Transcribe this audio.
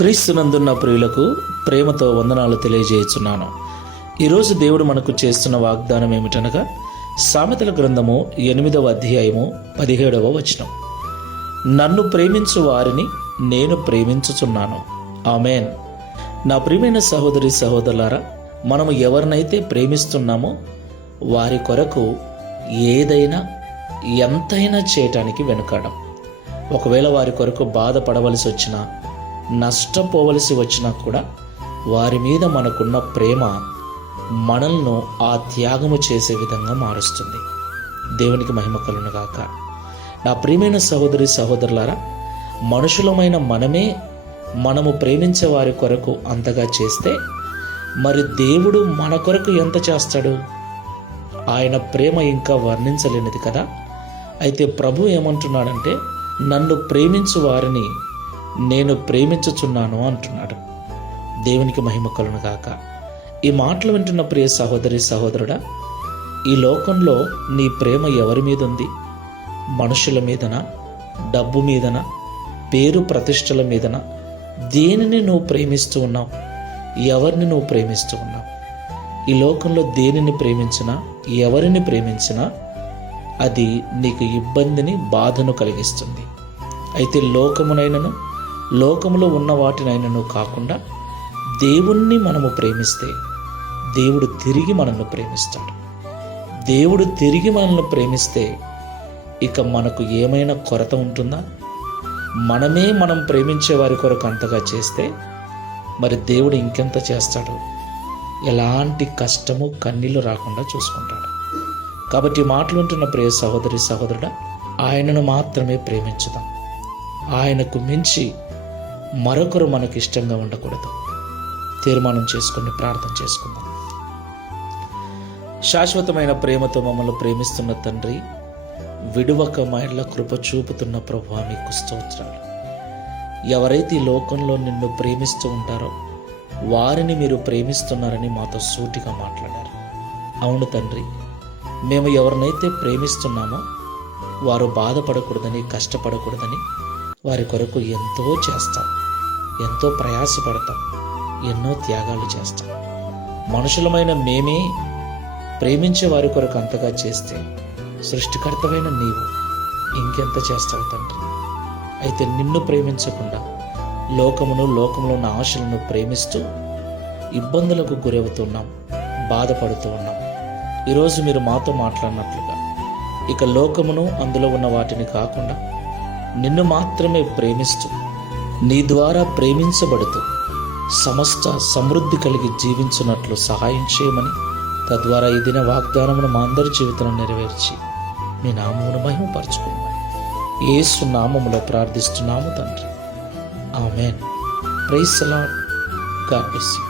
క్రీస్తునందున్న ప్రియులకు ప్రేమతో వందనాలు తెలియజేయుచున్నాను. ఈరోజు దేవుడు మనకు చేస్తున్న వాగ్దానం ఏమిటనగా సామెతల గ్రంథము 8వ అధ్యాయము 17వ వచనం. నన్ను ప్రేమించు వారిని నేను ప్రేమించుచున్నాను. ఆమేన్. నా ప్రియమైన సహోదరి సహోదరులారా, మనము ఎవరినైతే ప్రేమిస్తున్నామో వారి కొరకు ఏదైనా ఎంతైనా చేయటానికి వెనుకాడం. ఒకవేళ వారి కొరకు బాధపడవలసి వచ్చినా, నష్టపోవలసి వచ్చినా కూడా వారి మీద మనకున్న ప్రేమ మనల్ని ఆ త్యాగము చేసే విధంగా మారుస్తుంది. దేవునికి మహిమ కలుగును గాక. నా ప్రియమైన సహోదరి సహోదరులారా, మనుషులమైన మనము ప్రేమించే వారి కొరకు అంతగా చేస్తే మరి దేవుడు మన కొరకు ఎంత చేస్తాడు? ఆయన ప్రేమ ఇంకా వర్ణించలేనిది కదా. అయితే ప్రభు ఏమంటున్నాడంటే, నన్ను ప్రేమించు వారిని నేను ప్రేమించుచున్నాను అంటున్నాడు. దేవునికి మహిమ కలుగును గాక. ఈ మాటలు వింటున్న ప్రియ సహోదరి సహోదరుడా, ఈ లోకంలో నీ ప్రేమ ఎవరి మీద ఉంది? మనుషుల మీదనా? డబ్బు మీదనా? పేరు ప్రతిష్టల మీదనా? దేనిని నువ్వు ప్రేమిస్తూ ఉన్నావు? ఎవరిని నువ్వు ప్రేమిస్తూ ఉన్నావు? ఈ లోకంలో దేనిని ప్రేమించినా, ఎవరిని ప్రేమించినా అది నీకు ఇబ్బందిని, బాధను కలిగిస్తుంది. అయితే లోకములో ఉన్న వాటినైనను కాకుండా దేవుణ్ణి మనము ప్రేమిస్తే దేవుడు తిరిగి మనల్ని ప్రేమిస్తాడు. దేవుడు తిరిగి మనల్ని ప్రేమిస్తే ఇక మనకు ఏమైనా కొరత ఉంటుందా? మనం ప్రేమించే వారి కొరకు అంతగా చేస్తే మరి దేవుడు ఇంకెంత చేస్తాడు? ఎలాంటి కష్టము, కన్నీళ్ళు రాకుండా చూసుకుంటాడు. కాబట్టి మాటలు ఉంటున్న ప్రియ సహోదరి సహోదరుడా, ఆయనను మాత్రమే ప్రేమించుదాం. ఆయనకు మించి మరొకరు మనకు ఇష్టంగా ఉండకూడదు. తీర్మానం చేసుకుని ప్రార్థన చేసుకుందాం. శాశ్వతమైన ప్రేమతో మమ్మల్ని ప్రేమిస్తున్న తండ్రి, విడువక మైళ్ళ కృప చూపుతున్న ప్రభువా, మీకు స్తోత్రాలు. ఎవరైతే ఈ లోకంలో నిన్ను ప్రేమిస్తూ ఉంటారో వారిని మీరు ప్రేమిస్తున్నారని మాతో సూటిగా మాట్లాడారు. అవును తండ్రి, మేము ఎవరినైతే ప్రేమిస్తున్నామో వారు బాధపడకూడదని, కష్టపడకూడదని వారి కొరకు ఎంతో చేస్తాం, ఎంతో ప్రయాసపడతాం, ఎన్నో త్యాగాలు చేస్తాం. మనుషులమైన మేమే ప్రేమించే వారి కొరకు అంతగా చేస్తే సృష్టికర్తమైన నీవు ఇంకెంత చేస్తావు తండ్రి? అయితే నిన్ను ప్రేమించకుండా లోకములో ఉన్న ఆశలను ప్రేమిస్తూ ఇబ్బందులకు గురవుతున్నాం, బాధపడుతూ ఉన్నాం. ఈరోజు మీరు మాతో మాట్లాడినట్లుగా ఇక లోకమును, అందులో ఉన్న వాటిని కాకుండా నిన్ను మాత్రమే ప్రేమిస్తూ, నీ ద్వారా ప్రేమించబడుతూ సమస్త సమృద్ధి కలిగి జీవించున్నట్లు సహాయం చేయమని, తద్వారా ఈ దిన వాగ్దానమును మా అందరి జీవితంలో నెరవేర్చి మీ నామమును మహిమపరచుకోమని యేసు నామములో ప్రార్థిస్తున్నాము తండ్రి. Amen. Praise the Lord. God bless you.